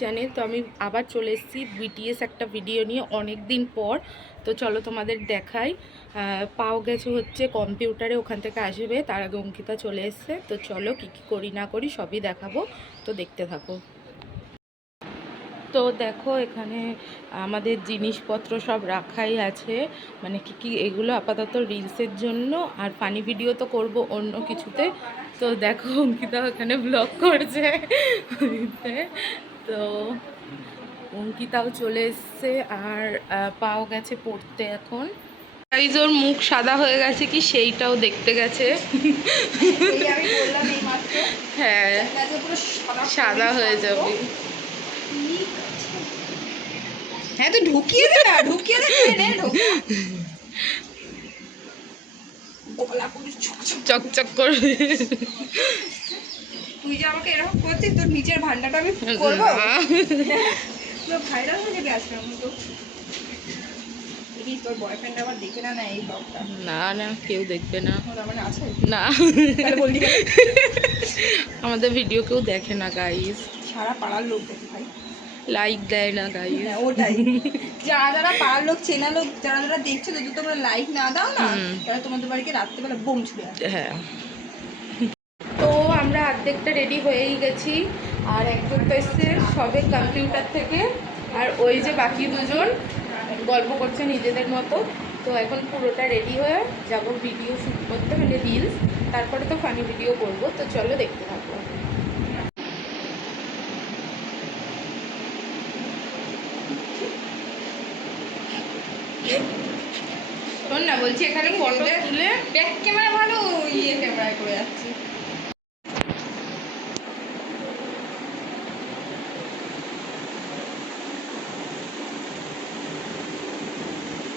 Channel. তো আমি আবার চলে এসেছি বিটিএস একটা ভিডিও নিয়ে অনেক দিন পর। তো চলো তোমাদের দেখাই। পাও গেছে হচ্ছে কম্পিউটারে, ওখান থেকে আসবে, তার আগে অঙ্কিতা চলে এসছে। তো চলো কী কী করি না করি সবই দেখাবো, তো দেখতে থাকো। তো দেখো এখানে আমাদের জিনিসপত্র সব রাখাই আছে, মানে কি এগুলো আপাতত রিলসের জন্য, আর ফানি ভিডিও তো করব অন্য কিছুতে। তো দেখো অঙ্কিতা ওখানে ব্লগ করছে। তো অঙ্কিতাও চলে এসছে, আর পাও গেছে পড়তে এখন। ওর মুখ সাদা হয়ে গেছে কি সেইটাও দেখতে গেছে। হ্যাঁ সাদা হয়ে যাবে। হ্যাঁ তো ঢুকিয়ে দে না, ঢুকিয়ে দে নে চকচক করবে। তুই যে আমাকে এরকম করছিস, তোর নিচের ভান্ডাটা আমি করবো, তো ভাইরাল হয়ে যাবে আজকে আমি তো। তোর বয়ফ্রেন্ড আবার দেখে না এই ব্লগটা? না না কেউ দেখবে না। মানে আছে না বললি আমাদের ভিডিও কেউ দেখে না গাইস, সারা পাড়ার লোক দেখে ভাই, লাইক দেয় না গাইস। ওটাই, যারা যারা পাড়ার লোক চেনা লোক যারা যারা দেখছো, যদি তোমরা লাইক না দাও না, তারা তোমাদের বাড়িতে রাত্রেবেলা বোম ছুড়ে আসে। হ্যাঁ তো আমরা অর্ধেকটা রেডি হয়েই গেছি, আর একজন তো এসছে সবে কম্পিউটার থেকে, আর ওই যে বাকি দুজন গল্প করছে নিজেদের মতো। তো এখন পুরোটা রেডি হয়ে যাব ভিডিও শ্যুট করতে, মানে রিলস, তারপরে তো ফানি ভিডিও করব। তো চলো দেখতে থাকো। শোন না, বলছি এখানে ফটো তুলে ব্যাক ক্যামেরা ভালো, ক্যামেরায় করে যাচ্ছি।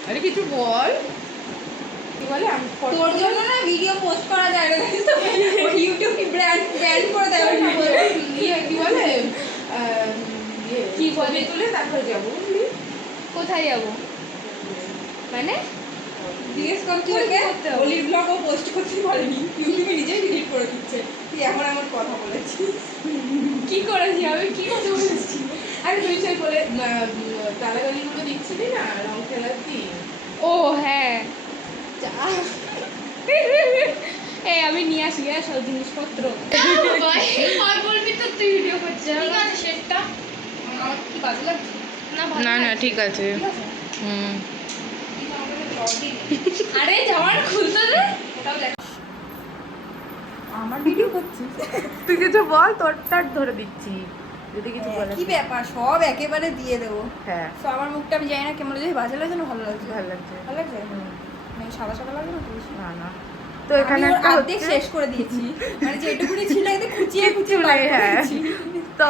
আরে কিছু বল, কি বলে? আমি তোর জন্য না ভিডিও পোস্ট করা যায় না, ইউটিউব কি ব্র্যান্ড করে দেয় না, কি বলে কি ছবি তুলে তারপরে যাবো, বুঝলি? কোথায় যাব মানে জিজ্ঞেস করছি ওকে। অলিভ ব্লগও পোস্ট করতে পারেনি, ইউটিউবে নিজেই ডিলিট করে দিচ্ছে। তুই এখন আমার কথা বলেছিস, কি করেছি আমি, কি কথা বলেছি? আরে তুই সেই বলে গালাগালিগুলো দিচ্ছিলি না রং খেলার দিন। ও হ্যাঁ, এই আমি নিয়ে আসি সব জিনিসপত্র। বলবি তো তুই ভিডিও করছিস, ঠিক আছে সেটা আমার কি বাজে লাগছে না না ঠিক আছে। হুম আরে জামার খুলতে দে, ওটাও দেখ। আমার ভিডিও করছিস, তুই কিছু বল, তোরটা ধরে দিচ্ছি যদি কিছু বলে। কি ব্যাপার, সব একেবারে দিয়ে দেবো। হ্যাঁ তো আমার মুখটা আমি জানি না কেমন লাগছে, বাজে লাগছে না ভালো লাগছে? ভালো লাগছে। ভালো লাগছে, মানে সাদা সাদা লাগছে না তো বেশি? না না, তো এখানে একটা অর্ধেক শেষ করে দিয়েছি, মানে যেটুকুনি ছিল এতে খুঁচিয়ে খুঁচিয়ে চুলাই। বার হ্যাঁ করেছি। তো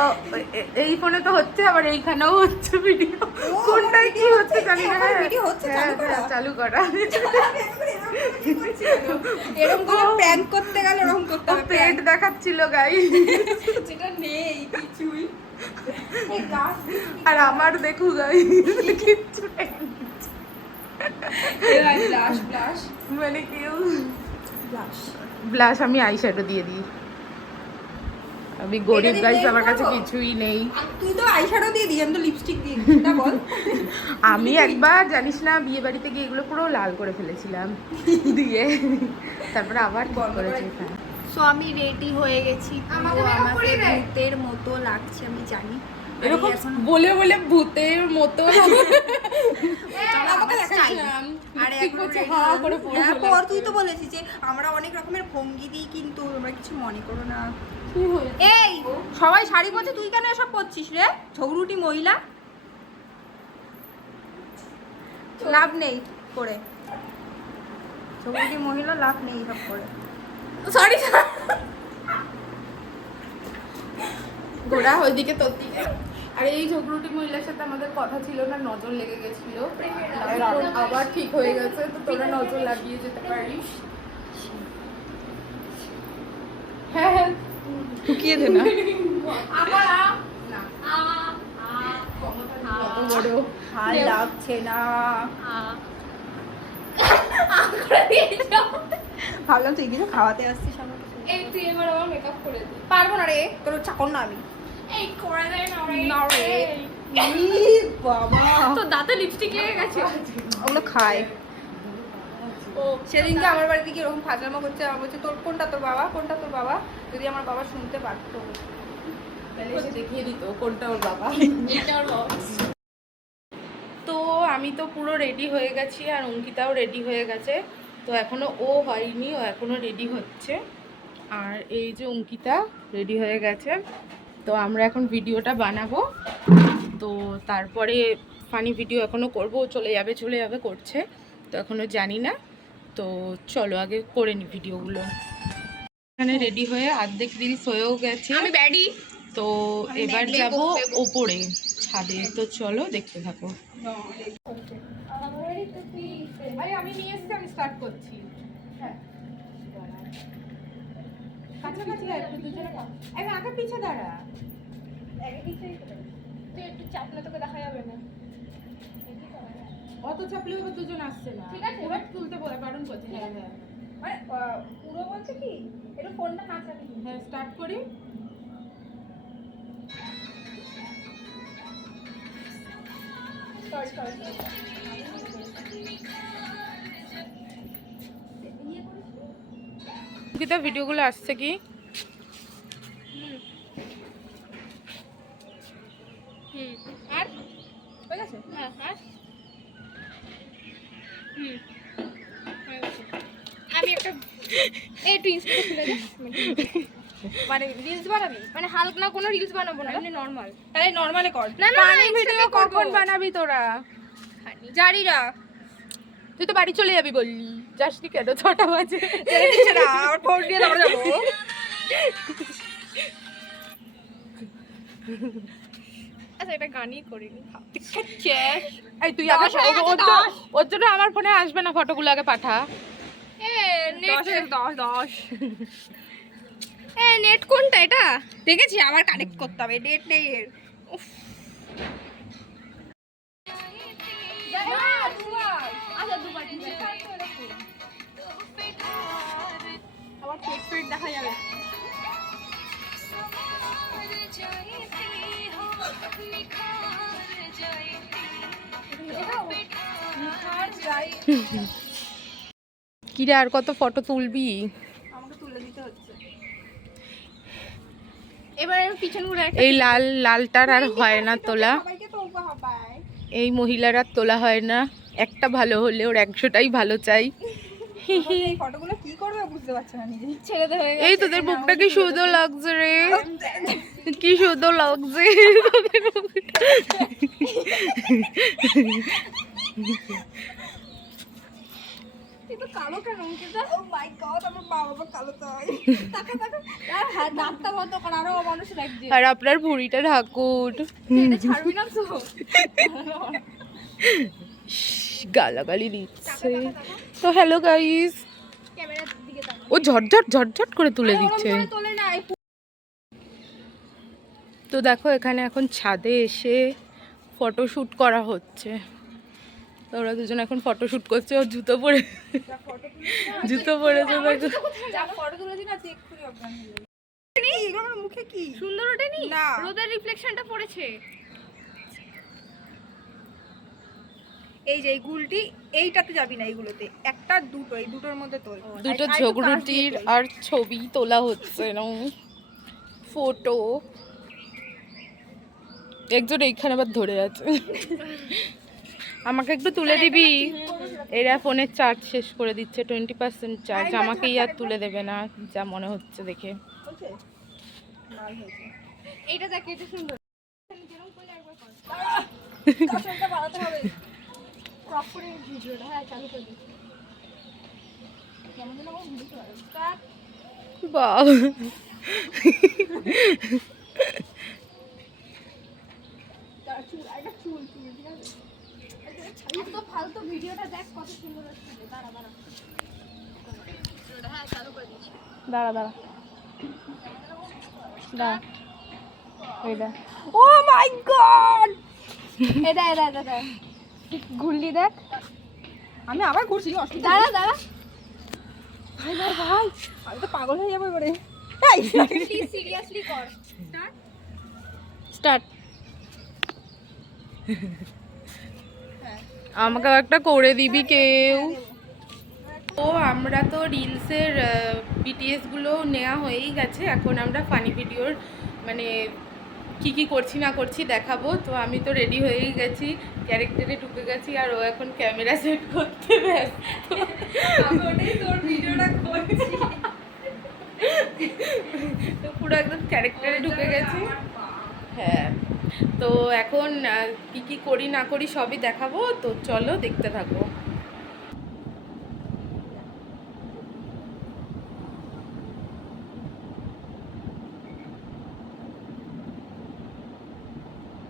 এই ফোনে তো হচ্ছে, আবার এইখানেও হচ্ছে ভিডিও। কোনটাই কি হচ্ছে জানি না। আমার ভিডিও হচ্ছে, চালু করা। এরকম করে প্র্যাঙ্ক করতে গেলে এরকম করতে হবে। পেট দেখাচ্ছিল গাই, যেটা নেই কিছুই। আর আমার দেখু গাই কিচ্ছু নেই, ব্লাশ ব্লাশ মানে কেউ ব্লাশ ব্লাশ আমি আইশ্যাডো দিয়ে দিই। আমি গরিব গাইস, আমার কাছে কিছুই নেই। তুই তো আইশ্যাডো দিয়ে দিই, আমি তো লিপস্টিক দিয়ে দিই, সেটা বল। আমি একবার জানিস না বিয়ে বাড়িতে গিয়ে এগুলো পুরো লাল করে ফেলেছিলাম দিয়ে, তারপরে আবার ঠিক করেছি। সো আমি রেডি হয়ে গেছি, আমাকে ভূতের মতো লাগছে আমি জানি। এরকম বলে বলে ভূতের মতো তুই তো বলেছিস যে আমরা অনেক রকমের ভঙ্গি দিই, কিন্তু তোমরা কিছু মনে করো না। এই সবাই শাড়ি পরছে, তুই কেন এসব করছিস রে, ঝগড়ুটি মহিলা? লাভ নেই করে, ঝগড়ুটি মহিলা লাভ নেই সব করে। সরি ঘোড়া ওইদিকে তোর দিকে। আর এই ঝগড়ুটি মহিলার সাথে আমাদের কথা ছিল না, নজর লেগে গেছিল, এখন আবার ঠিক হয়ে গেছে। তো তোরা নজর লাগিয়ে যেতে পারিস। হ্যাঁ হ্যাঁ ঢুকিয়ে দে না, ভাল লাগছে না। ভাবলাম তুই কিছু খাওয়াতে আসছিস আমাকে। এই তুই এবার আমার মেকআপ করে দে। পারবো না রে, তোর চাকর না আমি। এই করে দেয় না বাবা তো দাঁতে লিপস্টিক লেগে গেছে। ওগুলো খায়। ও সেদিনকে আমার বাড়িতে কি এরকম ফাজলামো করছে, আমার বলছে তোর কোনটা তোর বাবা, কোনটা তোর বাবা। যদি আমার বাবা শুনতে পারতো তাহলে এসে দেখিয়ে দিত কোনটা ওর বাবা। এটা ওর বাবা। তো আমি তো পুরো রেডি হয়ে গেছি আর অঙ্কিতাও রেডি হয়ে গেছে। তো এখনো ও হয়নি, ও এখনো রেডি হচ্ছে। আর এই যে অঙ্কিতা রেডি হয়ে গেছে। তো আমরা এখন ভিডিওটা বানাবো, তো তারপরে ফানি ভিডিও এখনো করব। ও চলে যাবে করছে, তো এখনো জানি না। তো চলো আগে করে নি ভিডিওগুলো। এখানে রেডি হয়ে অর্ধেক রিলস হয়েও গেছে। আমি ব্যাডি। তো এবার যাব ওপরে ছাদে। তো চলো দেখতে থাকো। আরে আমি নিয়ে এসেছি, আমি স্টার্ট করছি। হ্যাঁ কাছাকাছি একটু দুজনে আগে পিছে দাঁড়া। তুই একটু চাপলে তোকে দেখা যাবে না। অত চাপলেও আবার দুজন আসছে না। ঠিক আছে। পুরো তুলতে বারণ করছি। হ্যাঁ হ্যাঁ মানে পুরো বলতে কি একটু ফোনটা না চাপি। হ্যাঁ স্টার্ট করি। সরি অঙ্কিতা ভিডিওগুলো আসছে কি? আর হয়ে গেছে। হ্যাঁ হ্যাঁ হয়ে গেছে। আমি একটা একটু ইনস্টা খুলে দে। মানে রিলস বানাবি? মানে হালকা না কোনো রিলস বানাবো না, এমনি নরমাল। তাহলে নর্মালে কর। না না ফানি ভিডিও কখন বানাবি তোরা? জারিরা তুই তো বাড়ি চলে যাবি বললি, যাসনি কেন? 6টা বাজে। আমার ফোন দিয়ে তারপরে যাবো। আচ্ছা এটা গানই করিনি। এই তুই 10 হয়ে গেছে, 10 ওর জন্য আমার ফোনে আসবে না, ফটোগুলো আগে পাঠা। দশ নেট কোনটা এটা? দেখেছি, আবার কানেক্ট করতে হবে, ডেট নেই এর। আচ্ছা দুবার আবার পেট দেখা যাবে। কিরে আর কত ফটো তুলবি? আমাকে তুলে দিতে হচ্ছে। এবার আমি পিছন ঘুরে এই লালটার আর হয় না তোলা। সবাইকে তোলতে হবে। এই মহিলার আর তোলা হয় না। একটা ভালো হলে ওর 100টাই ভালো চাই। এই ফটোগুলো কি করবে বুঝতে পারছ না নিজে। ছেড়ে দে হয়ে এই তোদের বুকটা কি সুন্দর লাগছে রে, কি সুন্দর লাগছে তোদের বুকটা। তুই তো কালো কেন অঙ্কিতা? ও মাই গড, আমার বাবা কালো তাই। তাকা আর দাঁতটা বন্ধ কর, আরো মানুষ লাগছে। আর আপনার ভুঁড়িটা ঢাকুন। এটা ছাড়বি না তো? গালাগালি দিচ্ছে। তো হ্যালো গাইস, ক্যামেরার দিকে তাকা। ও ঝটঝট করে তুলে দিচ্ছে। ওরম করে তোলে না। তো দেখো এখানে এখন ছাদে এসে ফটোশ্যুট করা হচ্ছে। তো ওরা দুজন এখন ফটোশ্যুট করছে। ওর জুতো পরেছে দেখো। যা ফটো তুলেছি না চেক করে অজ্ঞান হয়ে যাবে। এগুলো আমার মুখে কি সুন্দর ওঠেনি? না। রোদের রিফ্লেকশনটা পড়েছে। এই যে এই গুলটি এইটাতে যাবি না, এইগুলোতে একটা দুটো, এই দুটোর মধ্যে তোল। দুটো ঝগড়ুটির আর ছবি তোলা হচ্ছে না, ফটো। একজন এইখানে আবার ধরে আছে। আমাকে একটু তুলে দিবি। এরা ফোনের চার্জ শেষ করে দিচ্ছে, 20% চার্জ। আমাকেই আর তুলে দেবে না যা মনে হচ্ছে দেখে। হয়েছে? লাল হয়েছে। এইটা দেখ, এটা সুন্দর। যেরকম করলে একবার কর। কাজলটা বাড়াতে হবে। ক্রপ করে ভিডিওটা হ্যাঁ চালু করে দিই। কেমন যেন আমার ভুলতে পারে। কাট। বাহ, তার চুল, একটা চুল তুলে ঠিক আছে? এত ফালতু ভিডিওটা দেখ কত সুন্দর আসছে। দাঁড়া ভিডিওটা হ্যাঁ চালু করে দিচ্ছি। দাঁড়া এইটা। ও মাই গড, এটা ঘুরলি দেখ। আমি আবার ঘুরছি, অসুবিধা দাঁড়া ভাই আমি তো পাগল হয়ে যাবো এবারে। সিরিয়াসলি কর। স্টার্ট। স্টার্ট। আমাকে একটা করে দিবি কেউ। তো আমরা তো রিলসের বিটিএসগুলো নেওয়া হয়েই গেছে, এখন আমরা ফানি ভিডিওর মানে কি কি করছি না করছি দেখাবো। তো আমি তো রেডি হয়েই গেছি, ক্যারেক্টারে ঢুকে গেছি, আর ও এখন ক্যামেরা সেট করতে ব্যস্ত। আমি ওটাই তোর ভিডিওটা করছি। তো পুরো একদম ক্যারেক্টারে ঢুকে গেছি। হ্যাঁ, তো এখন কি কি করি না করি সবই দেখাবো, তো চলো দেখতে থাকো।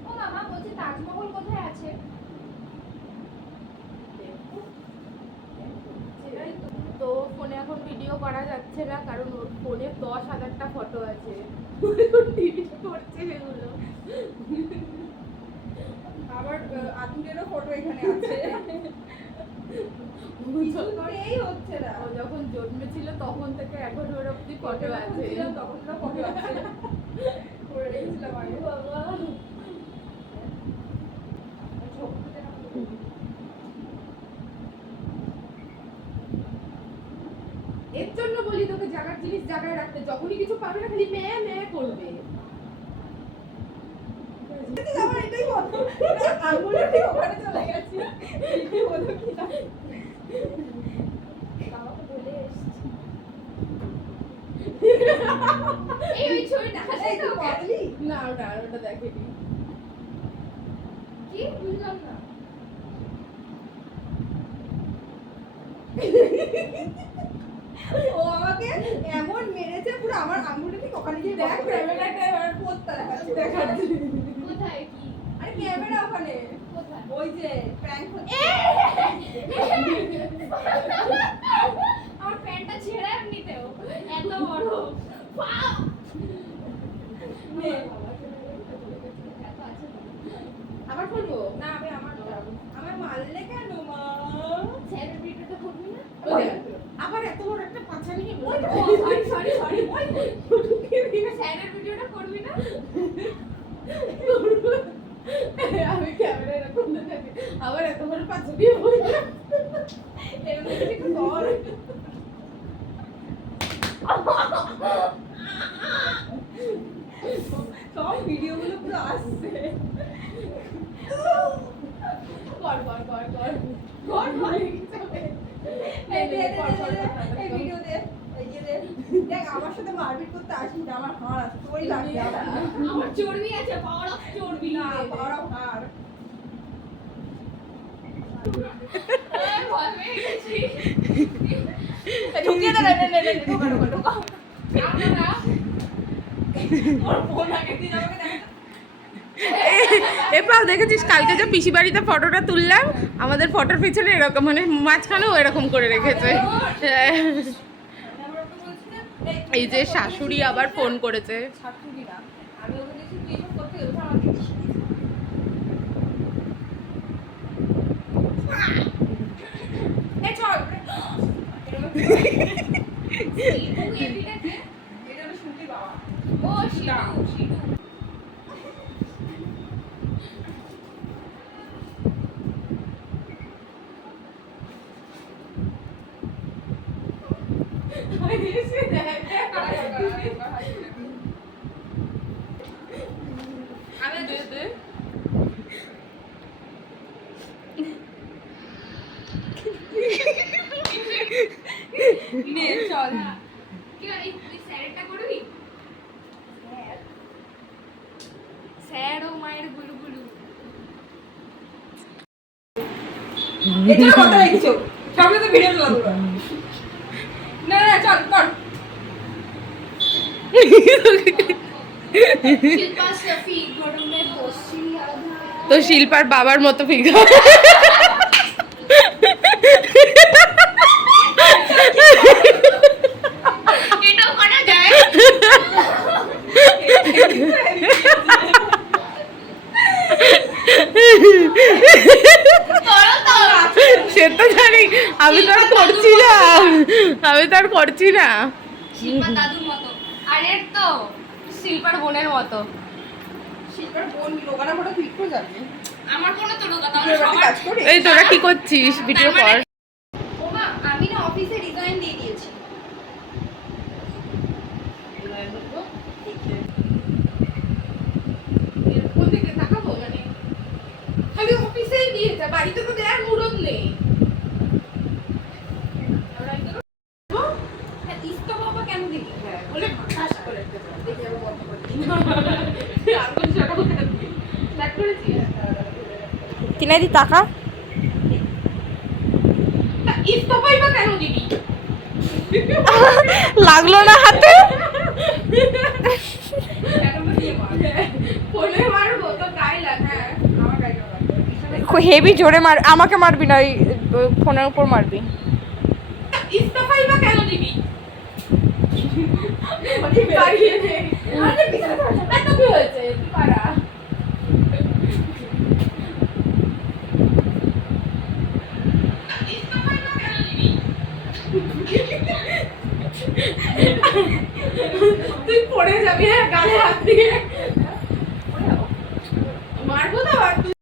ও মামা বলছি তাজমহল কোথায় আছে? তো ফোনে এখন ভিডিও করা যাচ্ছে না, কারণ ওর ফোনে 10,000টা ফটো আছে, ডিলিট করছে সেগুলো। আবার আতুরেরও ফটো এখানে আছে। কিছুতেই হচ্ছে না। ও যখন জন্মেছিল তখন থেকে এখন ওর অব্দি ফটো আছে। তখন তো ফটো আছে। করে রেখেছিলাম আগে। বাবা, এর জন্য বলি তোকে জায়গার জিনিস জায়গায় রাখতে, যখনই কিছু পাবে না খালি ম্যা ম্যা করবে। আমার এটাই বন্ধ। আঙুলে ঠিক ওখানে চলে গেছে। কি হলো কি না? বাবাকে বলে এসেছি। এই ওই ছবি দেখাচ্ছি এই তো তুই ওকে? বদলি? না ওটা দেখেনি। কি বুঝলাম না। ও আমাকে এমন মেরেছে পুরো আমার আঙুলে ঠিক ওখানে গিয়ে দেখ, বসে। ক্যামেরাটা এবার পোস্টটা দেখাচ্ছি। দেখাচ্ছি। কোথায় কি? আরে ক্যামেরা ওখানে। কোথায়? ওই যে প্র্যাঙ্ক হচ্ছে। আমার প্যান্টটা ছেঁড়া এমনিতেও এত বড়। বাহ! নে। এত আছে তো। আবার করবো না আমি আমার মারলে কেন মা? স্যারের ভিডিওটা করবি না? ওই দেখ, আবার এত বড় একটা পাছা নিয়ে ওই তো, সরি স্যারের ভিডিওটা করবি না? আমি ক্যামেরা এরকম দেখি, আবার এত বড় পাছা নিয়ে বই। এর মধ্যে একটু কর। সব ভিডিওগুলো পুরো আসছে। কর এই দে, এই ভিডিও দে, এই যে দে। দেখ আমার সাথে মারপিট করতে আসিস না, আমার হাড় আছে, তোরই লাগবে আমার। আমার চর্বি আছে, পাওয়ার অফ চর্বি না, বড় হাড়। ভয় পেয়ে গেছি। ঢুকিয়ে দে, নে, ঢোকা। আমরা ওর ফোন আগে দিয়ে আমাকে দেখ। এরপর দেখেছিস কালকে যে পিসি বাড়িতে ফটোটা তুললাম, আমাদের ফটোর পিছনে এরকম মানে মাঝখানেও এরকম করে রেখেছে। আমরা ওকে বলছি না, এই যে শাশুড়ি আবার ফোন করেছে। শাশুড়ি না, আমি ওকে দেখছি তুই এসব করতে গেছিস আমাকে। এই চল। শিবু এবিটাকে এটা হলো শুনতি বাবা। ও শিবু আমি দে নে চল। কি এই তুই স্যারটা করবি? স্যার ও মায়ের গুলু গুলু। এটা কথা রেখেছো সামনে তো ভিডিও চালাবো না চল কর। শিল্পা শফি গরমে বসি তো শিল্পার বাবার মতো ফিগার। এটাও করা যায়। সে তো জানি, আমি তো আর করছি না। শিল্পা দাদুর মতো। আর এর তো শিল্পার বোনের মতো। শিল্পার বোন রোগানা মোটা তুই একটু যাবি আমার কোনো তো রোগা তুই এবারে কাজ করিস? এই তোরা কি করছিস ভিডিও কর ওমা আমি না অফিসে রিজাইন দিয়ে দিয়েছি। কোন দিকে তাকাবো মানে খালি অফিসেই দিয়েছে বাড়িতে তো দেয়ার মুরত নেই ইস্তফা বাবা কেন দিবি? বলে ঠাস করে একটা দেখি আবার বন্ধ করে দিই আগুন ছোট করে দিই স্টার্ট করেছি কিনাদি টাকা ইস্তফাই বা কেন দিবি লাগলো না হাতে। এখন তো দিয়ে মার ফোনে মারবো তো গায়ে লাগে আমার গায়ে লাগে হেভি জোরে মার, আমাকে মারবি না, ওই ফোনের উপর মারবি। ইস্তফাই বা কেন দিবি বাড়িয়ে নে আরে পিছনে এত কি হয়েছে কি পারা ইস্তফাই বা কেন দিবি তুই পড়ে যাবি হ্যাঁ গালে হাত দিয়ে মারবো না আর তুই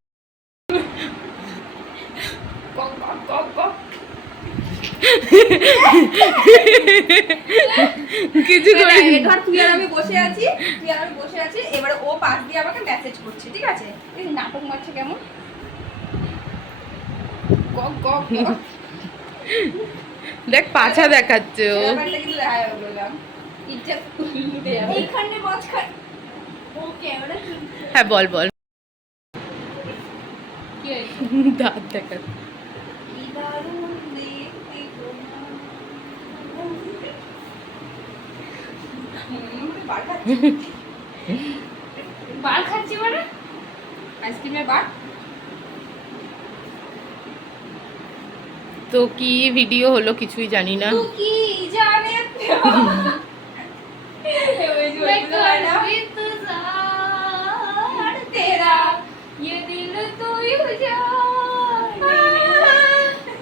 কক কক কক কক কিছু করি ধর তুই আর আমি বসে আছি, এবারে ও পাশ দিয়ে আমাকে মেসেজ করছে, ঠিক আছে? এই নাটক মারছে কেমন? কক কক কক। দেখ পাছা দেখাচ্ছে ও ব্যাপারটা কিন্তু দেখা যাবে বললাম। ইজ্জত লুটে যাবে। এইখানে মাঝখানে ও ক্যামেরা হ্যাঁ বল বল কি হয়েছে? দাঁত দেখা কি দারুণ দেখতে তোমার। বার খাচ্ছি। বাল খাচ্ছি মানে? আইসক্রিমের বার। তো কি ভিডিও হলো কিছুই জানি না তু কি জানে ওই যে ওই যে হয় না? तेरा ये दिल तो जाने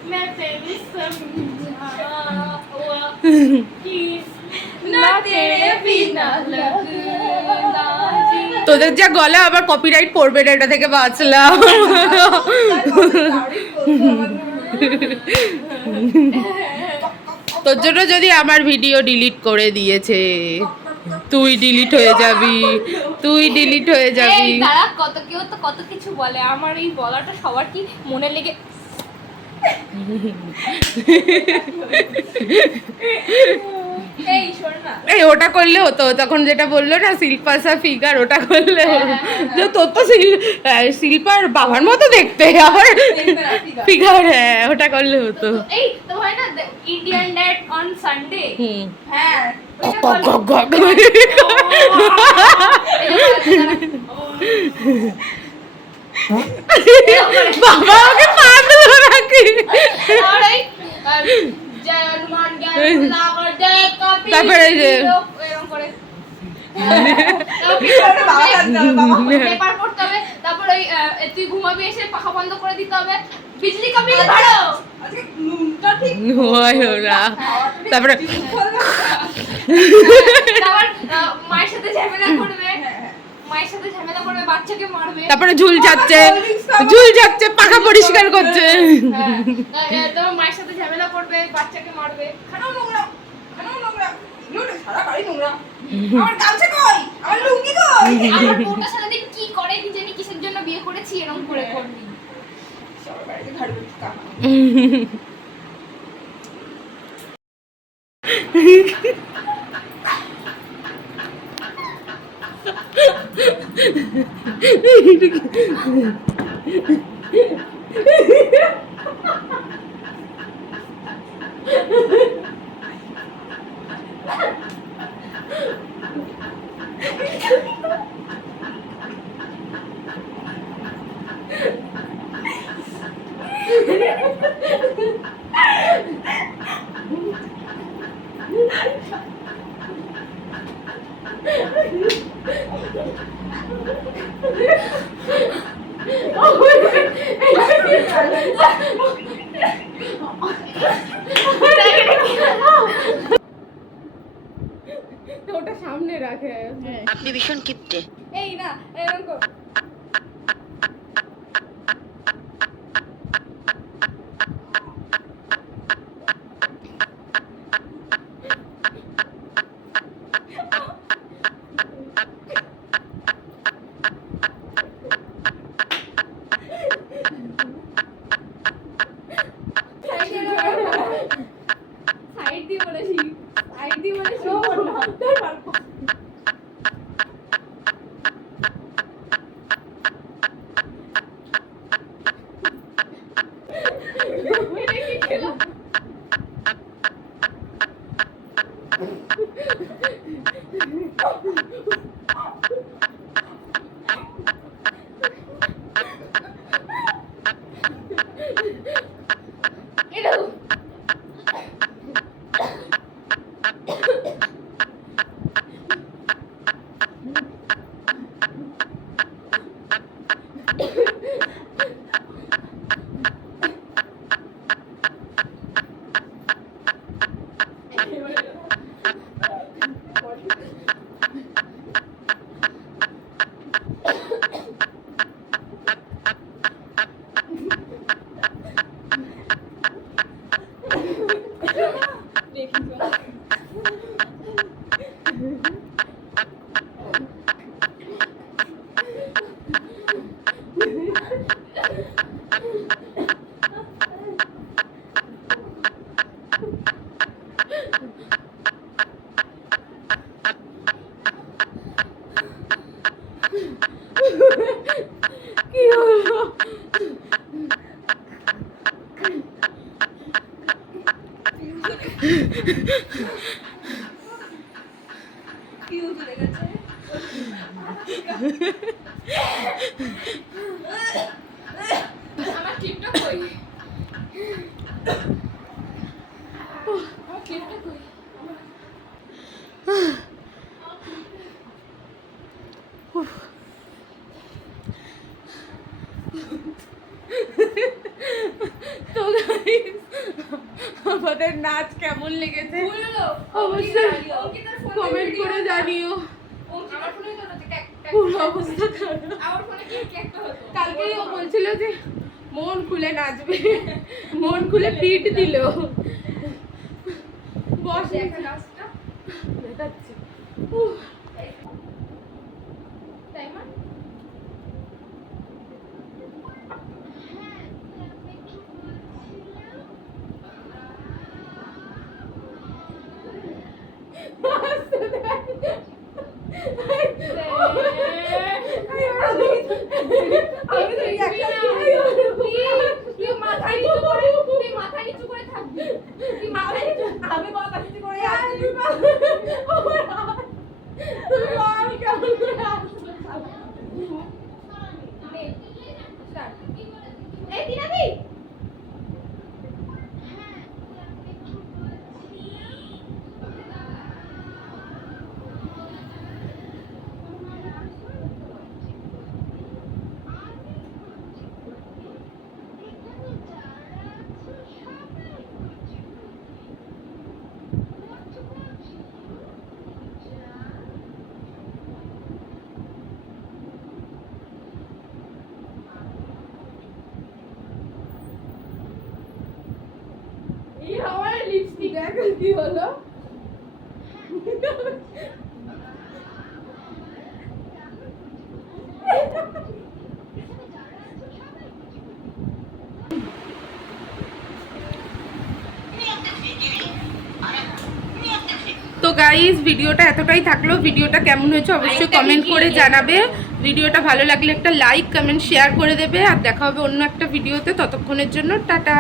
मैं तेरी समझा हुआ कि ना तेरे बिना लगता जी। তোদের যা গলা আবার কপিরাইট পড়বে না এটা থেকে বাঁচলাম তোর জন্য যদি আমার ভিডিও ডিলিট করে দিয়েছে তুই ডিলিট হয়ে যাবি এই তারা কত কেউ তো কত কিছু বলে, আমার এই বলাটা সবার কি মনে লেগে এই শোন না এই ওটা করলে হতো তখন যেটা বললো না শিল্পাসা ফিগার ওটা করলে হতো। যে তোর তো শিল্পার বাবার মতো দেখতে আবার ফিগার হ্যাঁ ওটা করলে হতো এই তো হয় না ইন্ডিয়ান ডেট অন সানডে। হুম হ্যাঁ কক কক কক বাবা ওকে পা দিল নাকি তারপরে এই যে পেপার পড়তে হবে, তারপর ওই তুই ঘুমাবি এসে পাখা বন্ধ করে দিতে হবে, বিজলি কা বিল ভরো। আজকে নুনটা ঠিক হয় ওরা তারপরে তারপর মায়ের সাথে ঝামেলা করবে, বাচ্চাকে মারবে, তারপরে ঝুল যাচ্ছে পাখা পরিষ্কার করছে হ্যাঁ তোমার মায়ের সাথে ঝামেলা করবে, বাচ্চাকে মারবে। খানাও নোংরা এগুলো না, সারা বাড়ি নোংরা। আমার গামছা কই, আমার লুঙ্গি কই। আমার বউটা সারাদিন কি করে কি জানি, কিসের জন্য বিয়ে করেছি এরকম করে করবি। সবার বাড়িতে ঝাড়ু দিতে কাম। ওটা সামনে রাখে আপনি ভীষণ কিপটে। এই না এরকম সাইড দিয়ে বলেছি সাইড দিয়ে বলেছি কি হলো? কি উঠে গেছে আমার ক্লিপটা কই আমার ক্লিপটা কই তো guys, আমাদের নাচ কেমন লেগেছে অবশ্যই কমেন্ট করে জানিও। আমার ফোনে তো পুরো অবস্থা খারাপ। আমার ফোনে কি একটা হতো কালকেই ও বলছিল যে মন খুলে নাচবে, মন খুলে পিট দিল। বস দেখা নাচটা দেখাচ্ছি। টাইমার মাথা নিচু করে থাকবি তুই মাথা নিচু আমি কথা কিছু করে এই তিনাদি এই আমার লিপস্টিক এখন কি হলো? তো গাইস ভিডিওটা এতটাই থাকলো। ভিডিওটা কেমন হয়েছে অবশ্যই কমেন্ট করে জানাবে। ভিডিওটা ভালো লাগলে একটা লাইক কমেন্ট শেয়ার করে দেবে। আর দেখা হবে অন্য একটা ভিডিওতে। ততক্ষণের জন্য টাটা।